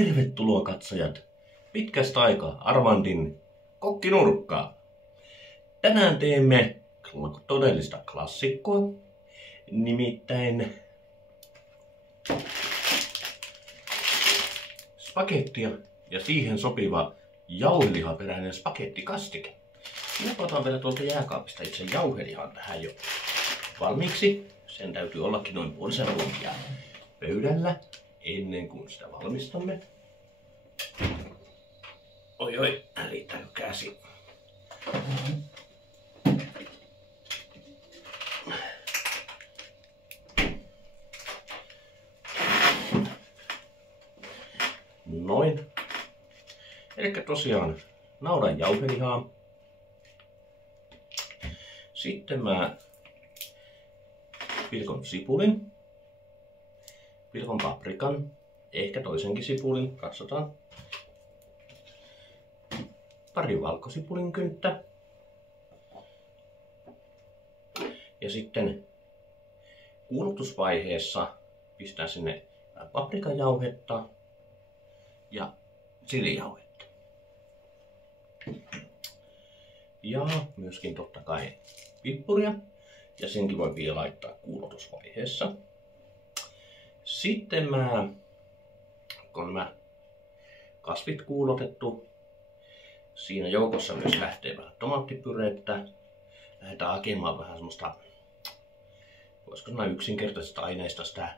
Tervetuloa katsojat pitkästä aikaa Armandin kokkinurkkaa. Tänään teemme todellista klassikkoa, nimittäin spagettia ja siihen sopiva jauhelihaperäinen spagettikastike. Minä otan vielä tuolta jääkaapista itse jauhelihan tähän jo valmiiksi. Sen täytyy ollakin noin puolisen tuntia pöydällä ennen kuin sitä valmistamme. Oi, riittääkö käsi? Noin. Elikkä tosiaan naudan jauhelihaa. Sitten mä pilkon sipulin, pilkon paprikan, ehkä toisenkin sipulin, katsotaan. Pari valkosipulin kynttä. Ja sitten kuulutusvaiheessa pistän sinne paprikajauhetta ja chilijauhetta. Ja myöskin totta kai pippuria. Ja senkin voi vielä laittaa kuulutusvaiheessa. Sitten kun mä kasvit kuulotettu, siinä joukossa myös lähtee vähän tomaattipyrettä. Lähdetään hakemaan vähän semmoista, voisiko sanoa yksinkertaisesta aineista sitä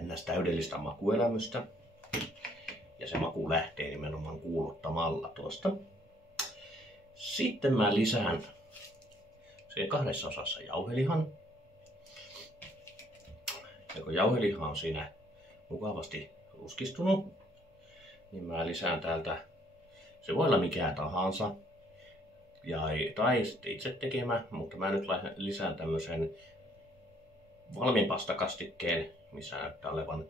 ns. Täydellistä makuelämystä. Ja se maku lähtee nimenomaan kuulottamalla tuosta. Sitten mä lisään siihen 2 osassa jauhelihan. Ja kun jauheliha on siinä mukavasti ruskistunut, niin mä lisään täältä, se voi olla mikä tahansa, tai sitten itse tekemä, mutta mä nyt lisään tämmöisen valmiin pastakastikkeen, missä näyttää olevan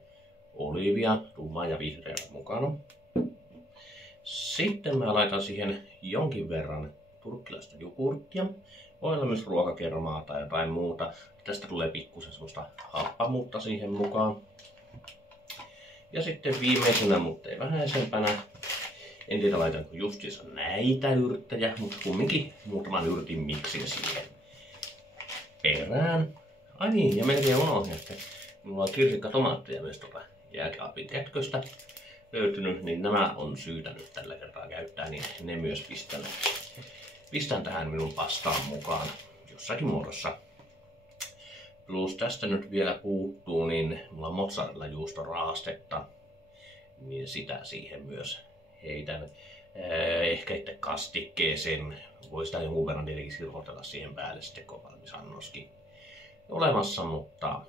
oliivia, tummaa ja vihreää mukana. Sitten mä laitan siihen jonkin verran turkkilaista jogurttia. Voi olla myös ruokakermaa tai jotain muuta. Tästä tulee pikkusen semmoista happamuutta siihen mukaan. Ja sitten viimeisenä, mutta ei vähäisempänä, en tiedä laitanko justiinsa näitä yrttejä, mutta kumminkin muutaman yrtin miksin siihen perään. Ai niin, ja melkein unohdin, että mulla on kirsikkatomaatteja myös tuolta jääkaapin kätköstä löytynyt, niin nämä on syytä nyt tällä kertaa käyttää, niin ne myös pistän tähän minun pastaan mukaan jossakin muodossa. Plus tästä nyt vielä puuttuu, niin mulla on mozzarella juustoraastetta, niin sitä siihen myös heitän. Ehkä itse kastikkeeseen, voi sitä jonkun verran tietenkin sirvotella siihen päälle sitten, kun on valmis annoskin olemassa, mutta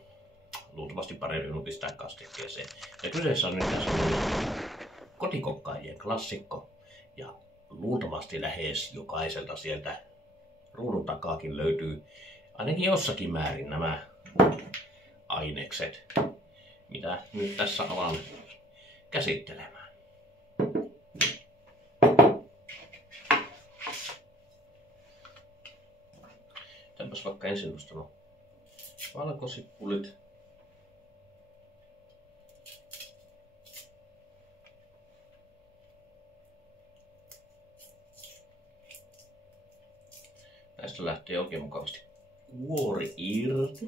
luultavasti parempi minun pistää kastikkeeseen. Ja kyseessä on nyt kotikokkaajien klassikko, ja luultavasti lähes jokaiselta sieltä ruudun takaakin löytyy ainakin jossakin määrin nämä ainekset, mitä nyt tässä alan käsittelemään. Tämänpäs vaikka ensin nostanut valkosippulit. Näistä lähtee oikein mukavasti kuori irti.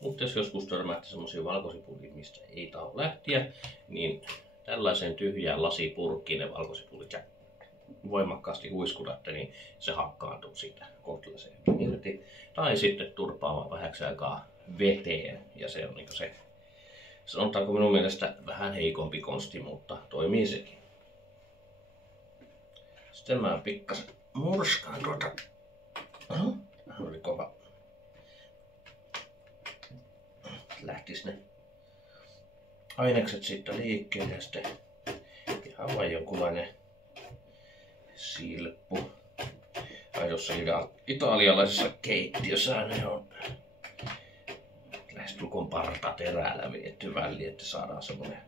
Mutta jos joskus törmäätte semmosia valkosipulia, mistä ei tahdo lähtiä, niin tällaiseen tyhjään lasipurkkiin ne valkosipulit ja voimakkaasti huiskutatte, niin se hakkaantuu siitä kohtalaisen irti. Tai sitten turpaamaan vähäksi aikaa veteen, ja se on niinku se, sanotaanko minun mielestä vähän heikompi konsti, mutta toimii sekin. Sitten mä pikkasen murskaan tuota. Oli kova. Lähtis ne ainekset siitä liikkeelle ja sitten ihan vain jonkunlainen silppu. Tai jossakin italialaisessa keittiössä ne on lähestulkoon partaterällä vietty väliin, että saadaan semmonen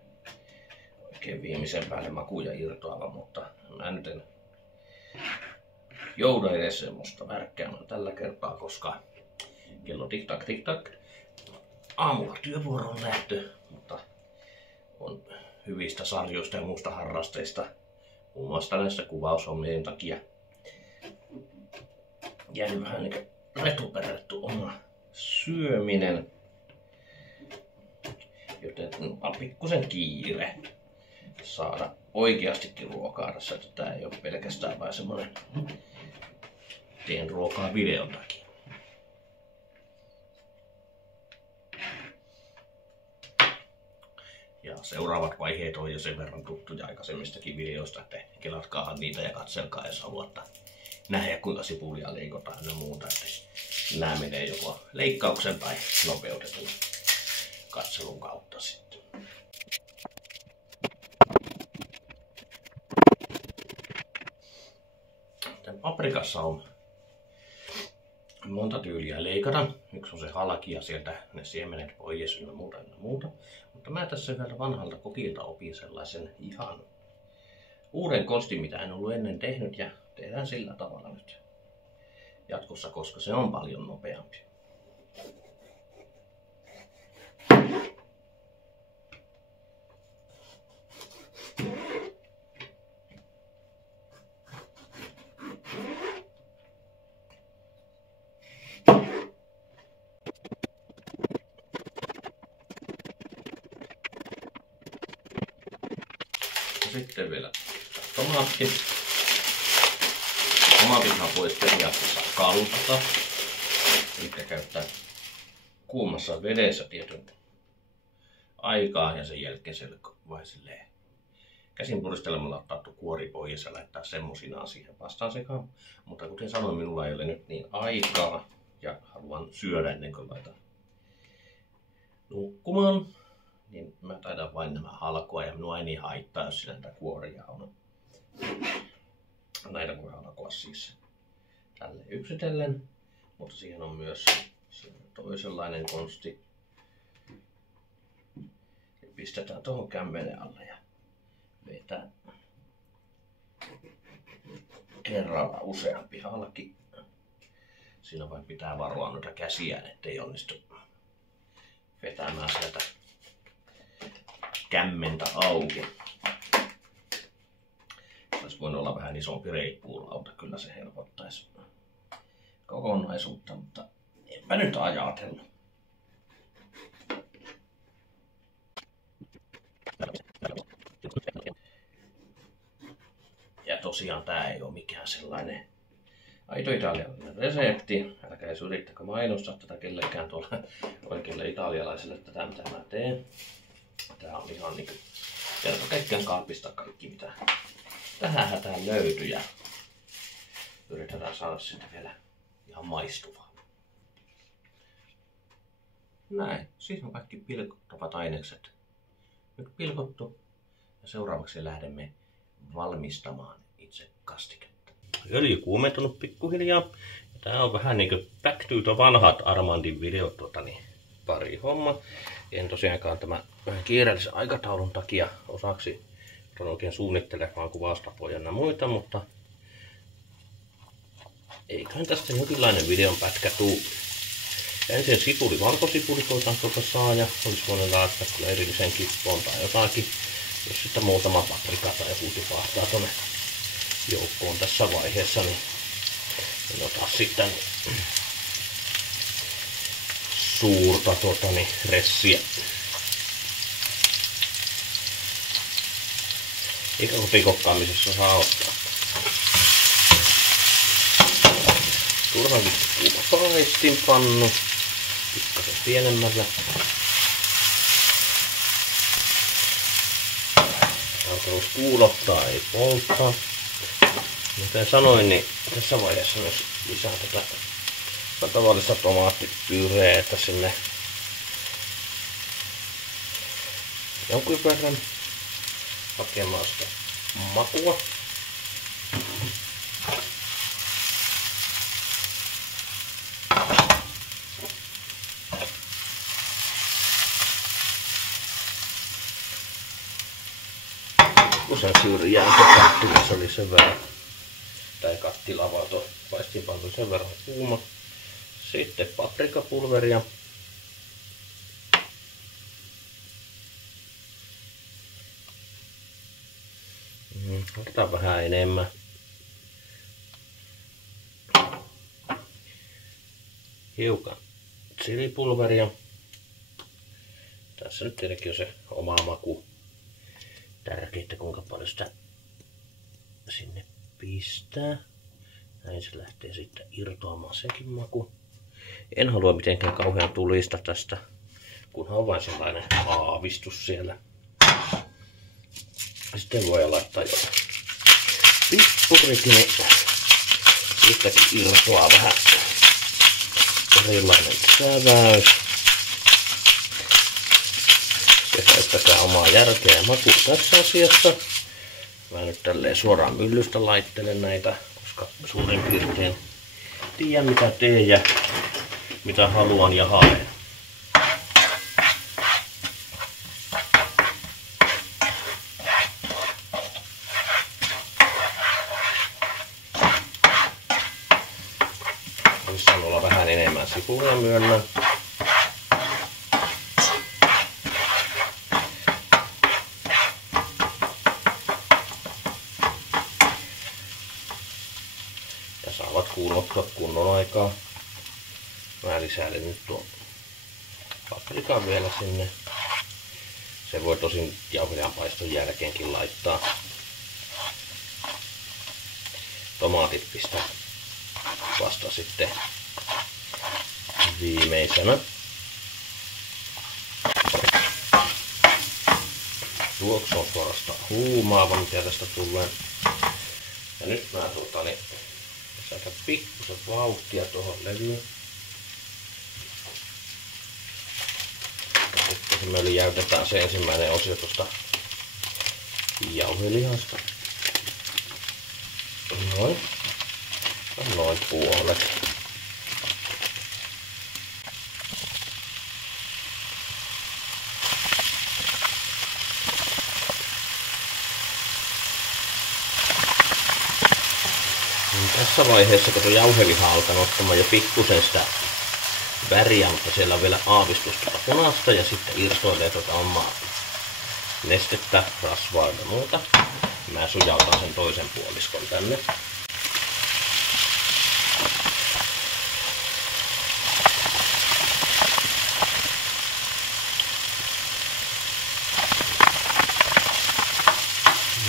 oikein viimeisen päälle makuja irtoava, mutta mä nyt en jouda edes semmoista värkkäämään tällä kertaa, koska kello tik tak. Aamulla työvuoron lähtö, mutta on hyvistä sarjoista ja muusta harrasteista. Muun muassa näistä kuvaushommien takia. Jäi vähän niin retuperätty oma syöminen. Joten on pikkusen kiire saada oikeastikin ruokaa tässä. Että tää ei ole pelkästään vain semmonen teen ruokaa videon takia. Ja seuraavat vaiheet on jo sen verran tuttuja aikaisemmistakin videoista, että kelatkaahan niitä ja katselkaa, jos haluatte nähdä kuinka sipulia leikotaan ja muuta. Että nämä menee joko leikkauksen tai nopeutetun katselun kautta sitten. Tämän paprikassa on monta tyyliä leikata. Yksi on se halki ja sieltä ne siemenet pois ja muuta. Mutta mä tässä vielä vanhalta kokilta opin sellaisen ihan uuden konstin, mitä en ollut ennen tehnyt, ja tehdään sillä tavalla nyt jatkossa, koska se on paljon nopeampi. Sitten vielä tomaatti. Tomaatithan voisi periaatteessa kaltata, eli käyttää kuumassa vedessä tietyn aikaa ja sen jälkeen se vai silleen käsin puristelemalla ottaa kuori pois ja laittaa semmosinaan siihen vastaan sekaan. Mutta kuten sanoin, minulla ei ole nyt niin aikaa ja haluan syödä ennen kuin laitan nukkumaan. Niin mä taidan vain nämä halkoa ja minua ei niin haittaa, jos siinä näitä kuoria on. Näitä voi halkoa siis tälle yksitellen, mutta siihen on myös toisenlainen konsti. Pistetään tuohon kämmenen alle ja vetää kerralla useampi halki. Siinä vain pitää varoa noita käsiään, ettei onnistu vetämään sieltä kämmentä auki. Olisi voinut olla vähän isompi reippuulauta, kyllä se helpottaisi kokonaisuutta, mutta enpä nyt ajatellut. Ja tosiaan tää ei ole mikään sellainen aito italialainen resepti. Älkää edes yrittäkö mainostaa tätä kellekään tuolla oikealle italialaiselle tätä mitä mä teen. Tää on ihan niinku kerta kaikkiaan kaapista kaikki mitä tähän hätään löytyy ja yritetään saada sitä vielä ihan maistuvaa. Näin, siis on kaikki pilkottavat ainekset nyt pilkottu ja seuraavaksi lähdemme valmistamaan itse kastiketta. Öljy kuumentunut pikkuhiljaa. Tää on vähän niinku back to the vanhat Armandin videot pari homma. En tosiaankaan tämä vähän kiireellisen aikataulun takia osaksi oikein suunnittelemaan kuvaustapoja ja muita, mutta eiköhän tästä jonkinlainen videon pätkä tuu. Ensin sipuli, valkosipuli koitan tuolta saa ja olisi voinut laittaa kyllä erillisen kippoon tai jotakin. Jos sitten muutama paprika tai joku tipahtaa tuonne joukkoon tässä vaiheessa, niin en ota sitten suurta ressiä. Eikä kopikokkaamisessa saa ottaa. Turhankin kuuma paistinpannu. Pikkasen pienemmällä. Alkanut kuulottaa, ei polttaa. Kuten sanoin, niin tässä vaiheessa myös lisää tätä tavallista tomaattipyreetä sinne jonkun verran hakemaan sitä makua. Usein syrjään kattilassa oli sen verran, tai kattila vaan tuo paistinpannu sen verran kuuma. Sitten paprikapulveria. Otetaan vähän enemmän. Hiukan chilipulveria. Tässä nyt tietenkin on se oma maku. Tärkeintä kuinka paljon sitä sinne pistää. Näin se lähtee sitten irtoamaan sekin maku. En halua mitenkään kauhean tulista tästä, kunhan on vain sellainen aavistus siellä. Sitten voi laittaa jo pippurikin, niin siitäkin irtoaa vähän erilainen säväys. Ja käyttäkää omaa järkeä ja makua tässä asiassa. Mä nyt tälleen suoraan myllystä laittelen näitä, koska suurin piirtein tiedän mitä teen ja mitä haluan ja haen. Voisi olla vähän enemmän sipulia myönnä. Ja saavat kuulottua kunnon aikaa. Mä lisäilen nyt tuon paprikan vielä sinne. Se voi tosin jauhelihanpaiston jälkeenkin laittaa. Tomaatit pistää vasta sitten viimeisenä. Tuoksu on suorastaan huumaava, mitä tästä tulee. Ja nyt mä lisätän pikkusen vauhtia tuohon levyyn. Sitten me jäytetään se ensimmäinen osio tuosta jauhelihasta. Noin puolet. Tässä vaiheessa, kun tuo jauheliha on alkanut ottamaan jo pikkusen sitä väriä, mutta siellä on vielä aavistusta punaista ja sitten irtoilee tuota omaa nestettä, rasvaa ja muuta. Mä sujautan sen toisen puoliskon tänne.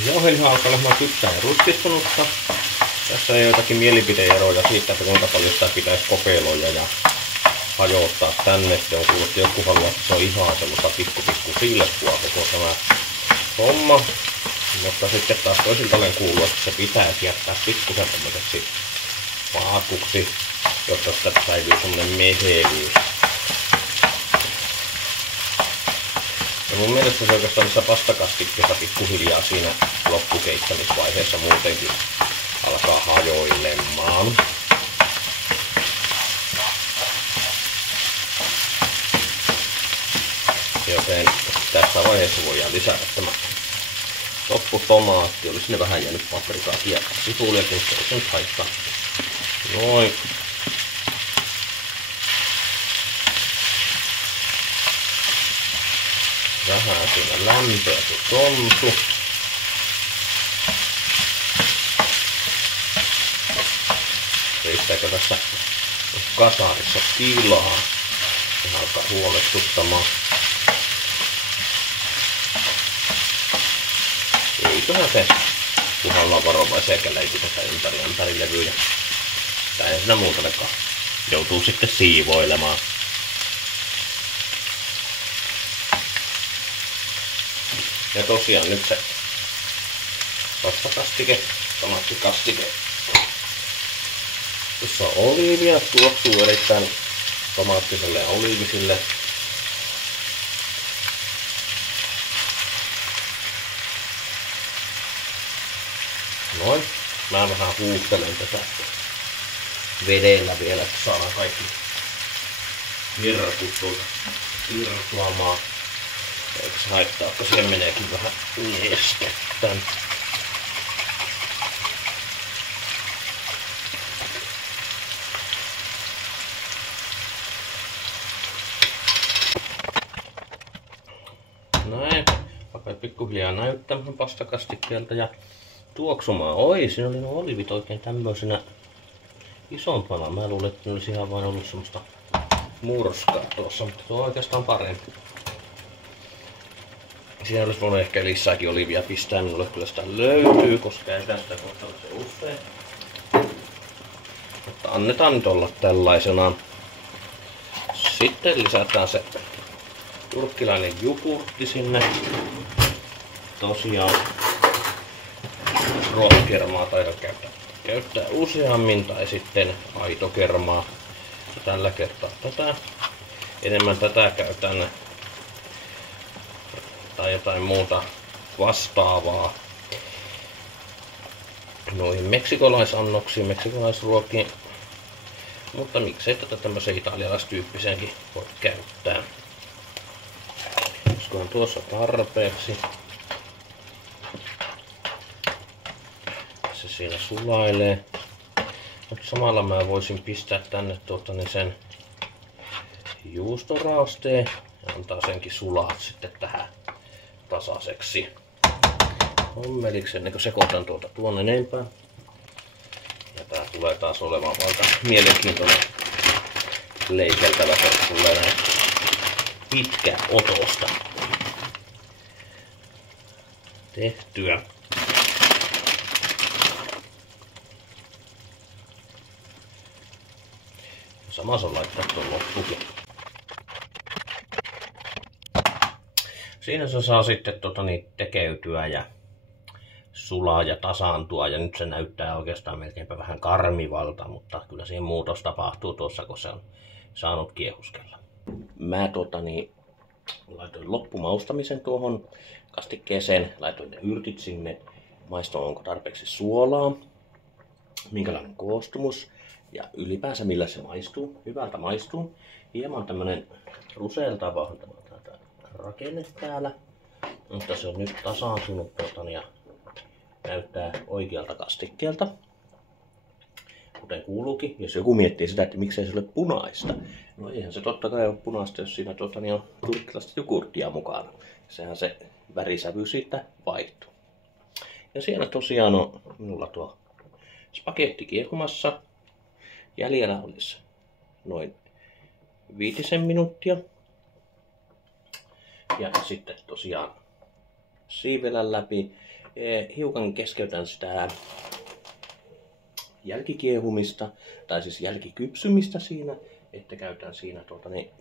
Jauheliha alkaa olemaan kypsää ja ruskistunutta. Tässä on joitakin mielipide-eroja siitä, että kuinka paljon sitä pitäisi kokeiloja ja hajottaa tänne. Se on kuullut, että joku haluaa, että se on ihan semmoista pikku silppua koko tämä homma. Mutta sitten taas toisilta olen kuullut, että se pitäisi jättää pikkusen tämmöiseksi vaakuksi, jotta sitä säilyy semmoinen mehevyys. Ja mun mielestä se oikeastaan tässä pastakastikkeessa pikkuhiljaa siinä loppukeittämisvaiheessa muutenkin alkaa hajoilemaan. Joten tässä vaiheessa voidaan lisätä tämä lopputomaatti. Olisi ne vähän jäänyt paprikaakin ja sipuliakin, se ei nyt haittaa. Noin. Vähän siinä lämpöä se tontu. Riittääkö tässä kasarissa tilaa? Se alkaa huolestuttamaan. Eiköhän se, kun ollaan varovaisia eikä leikitetä ympäri levyjä. Tää ei siinä muuta lekaan. Joutuu sitten siivoilemaan. Ja tosiaan nyt se pastakastike, tomaattikastike. Tuossa on oliivia, tuoksuu erittäin tomaattiselle ja oliivisille. Noin. Mä vähän huuhtelen tätä vedellä vielä, että saadaan kaikki hirrakut tuolta irtoamaan. Eikö se haittaa, että siihen meneekin vähän nestettä. Näin. Alkaa pikkuhiljaa näyttämään pastakastikkeelta ja tuoksumaan. Oi, siinä oli nuo olivit oikein tämmöisenä isompana. Mä luulen, että ne olisi ihan vain ollut semmoista murskaa tuossa, mutta tuo on oikeastaan parempi. Siinä olisi voinut ehkä lisääkin olivia pistää, minulle kyllä sitä löytyy, koska ei tästä kohtaa se usein. Mutta annetaan nyt olla tällaisena. Sitten lisätään se turkkilainen jogurtti sinne. Tosiaan ruokakermaa taidan käyttää useammin tai sitten aitokermaa. Ja tällä kertaa tätä. Enemmän tätä käytän tai jotain muuta vastaavaa noihin meksikolaisannoksiin, meksikolaisruokiin. Mutta miksei tätä tämmöisen italialaistyyppiseenkin voi käyttää. Olisikohan tuossa tarpeeksi. Se siinä sulailee. Mutta samalla mä voisin pistää tänne sen juustoraasteen ja antaa senkin sulaa sitten tähän tasaiseksi. Hommeliksi ennen kuin sekoitan tuonne enempää. Ja tää tulee taas olemaan aika mielenkiintoinen leikeltävä, koska tulee näin pitkä otosta tehtyä. Samassa on laittaa tuon loppukin. Siinä se saa sitten tekeytyä ja sulaa ja tasaantua, ja nyt se näyttää oikeastaan melkeinpä vähän karmivalta, mutta kyllä siihen muutos tapahtuu tuossa, kun se on saanut kiehuskella. Mä laitoin loppumaustamisen tuohon kastikkeeseen, laitoin ne yrtit sinne, maistoin onko tarpeeksi suolaa, minkälainen koostumus ja ylipäänsä millä se maistuu. Hyvältä maistuu. Hieman tämmönen ruseelta vauhtava rakenne täällä, mutta se on nyt tasaantunut ja näyttää oikealta kastikkeelta, kuten kuuluukin. Jos joku miettii sitä, että miksei se ole punaista, no eihän se totta kai ole punaista, jos siinä on turkkilaista jogurttia mukana. Sehän se värisävy siitä vaihtuu. Ja siellä tosiaan on minulla tuo spagetti kiehumassa. Jäljellä olisi noin 5 minuuttia. Ja sitten tosiaan siivellä läpi. Hiukan keskeytän sitä jälkikiehumista, tai siis jälkikypsymistä siinä, että käytän siinä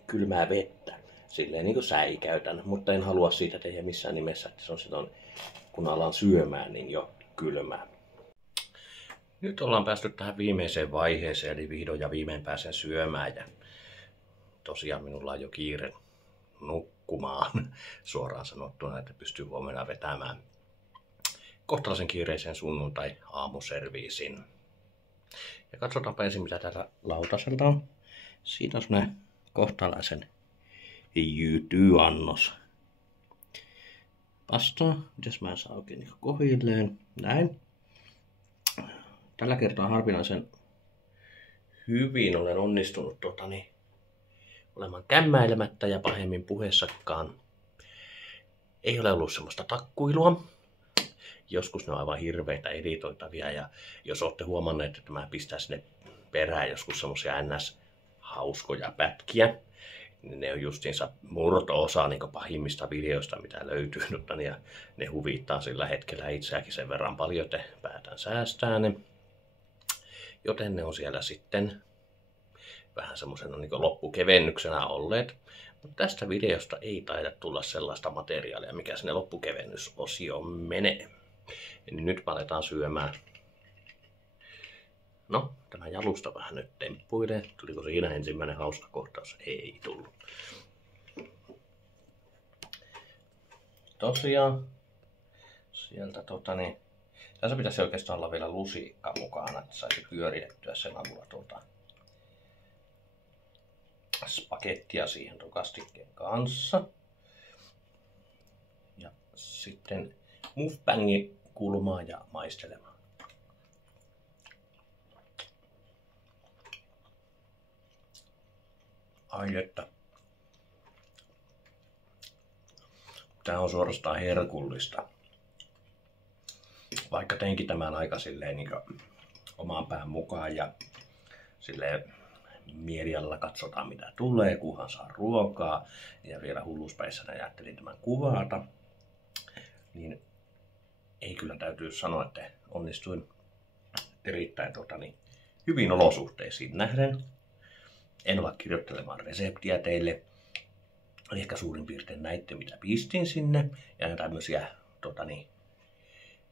kylmää vettä. Silleen niin kuin säikäytän, mutta en halua siitä tehdä missään nimessä, että se on silloin, kun alan syömään, niin jo kylmää. Nyt ollaan päästy tähän viimeiseen vaiheeseen, eli vihdoin ja viimein pääsen syömään. Ja tosiaan minulla on jo kiire nukkumaan, suoraan sanottuna, että pystyy huomenna vetämään kohtalaisen kiireisen sunnuntai-aamuserviisin. Ja katsotaanpa ensin, mitä täällä lautasella on. Siinä on semmoinen kohtalaisen jytyannos pastaa. Mitäs mä en saa oikein kohilleen. Näin. Tällä kertaa harvinaisen hyvin olen onnistunut olemaan kämmäilemättä ja pahemmin puheessakaan. Ei ole ollut semmoista takkuilua. Joskus ne on aivan hirveitä editoitavia, ja jos olette huomanneet, että mä pistän sinne perään joskus semmosia hauskoja pätkiä, niin ne on justiinsa murto-osa niin pahimmista videoista, mitä löytyy, ja ne huvittaa sillä hetkellä itseäkin sen verran paljon, että päätän säästää ne. Joten ne on siellä sitten vähän semmoisena niin loppukevennyksenä olleet. Mutta tästä videosta ei taida tulla sellaista materiaalia, mikä sinne loppukevennysosioon menee. Eli nyt me aletaan syömään. No, tämä jalusta vähän nyt temppuilee. Tuliko siinä ensimmäinen hauska kohtaus? Ei tullut. Tosiaan, sieltä tässä pitäisi oikeastaan olla vielä lusikka mukana, että saisi pyöritettyä sen avulla spagettia siihen kastikkeen kanssa. Ja sitten mufbängi kulmaa ja maistelemaan. Ai että. Tää on suorastaan herkullista. Vaikka teinkin tämän aika silleen niin oman pään mukaan ja silleen mielialalla katsotaan mitä tulee, kunhan saa ruokaa ja vielä hulluspäissänä ajattelin tämän kuvata, niin ei kyllä täytyy sanoa, että onnistuin erittäin hyvin olosuhteisiin nähden. En ole kirjoittelemaan reseptiä teille. Ehkä suurin piirtein näitte mitä pistin sinne. Ja tämmöisiä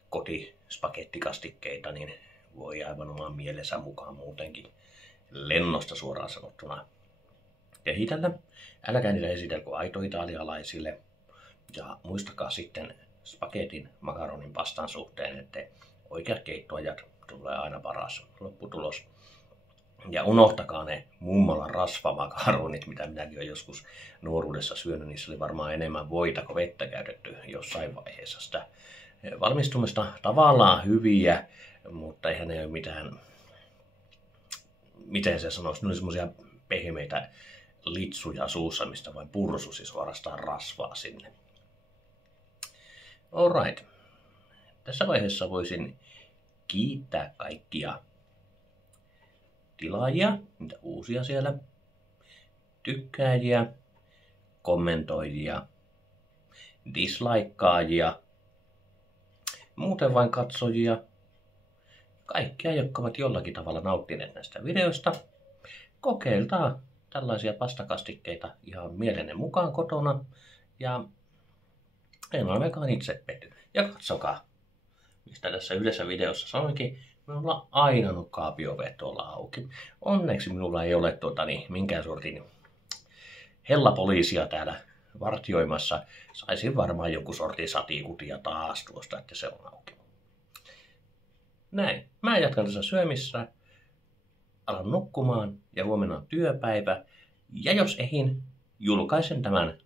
kotispagettikastikkeita niin voi aivan oman mielensä mukaan muutenkin lennosta suoraan sanottuna kehitellä. Älkää niitä esitelkö aitoitalialaisille. Ja muistakaa sitten spagetin makaronin pastan suhteen, että oikeat keittoajat tulee aina paras lopputulos. Ja unohtakaa ne mummolan rasvamakaronit, mitä minäkin olen joskus nuoruudessa syönyt. Niissä oli varmaan enemmän voita kuin vettä käytetty jossain vaiheessa sitä valmistumista. Tavallaan hyviä, mutta eihän ne ole mitään, miten se sanoisi, ne oli semmoisia pehmeitä litsuja suussa, mistä vain pursusi suorastaan rasvaa sinne. Alright. Tässä vaiheessa voisin kiittää kaikkia tilaajia, niitä uusia siellä, tykkääjiä, kommentoijia, dislikeaajia, muuten vain katsojia, kaikkia, jotka ovat jollakin tavalla nauttineet näistä videoista. Kokeiltaa tällaisia pastakastikkeita ihan mielenne mukaan kotona ja en ainakaan itse pettynyt. Ja katsokaa, mistä tässä yhdessä videossa sanoinkin, minulla on aina nuo kaapiovet tuolla auki. Onneksi minulla ei ole minkään sortin hellapoliisia täällä vartioimassa. Saisin varmaan joku sortin satikutia taas tuosta, että se on auki. Näin. Mä jatkan tässä syömissä. Alan nukkumaan ja huomenna on työpäivä. Ja jos ehin, julkaisen tämän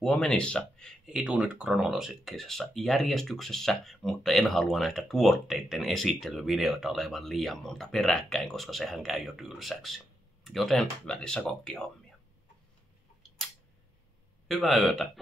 huomenissa. Ei tule nyt kronologisessa järjestyksessä, mutta en halua näitä tuotteiden esittelyvideoita olevan liian monta peräkkäin, koska sehän käy jo tylsäksi. Joten välissä kokkihommia. Hyvää yötä!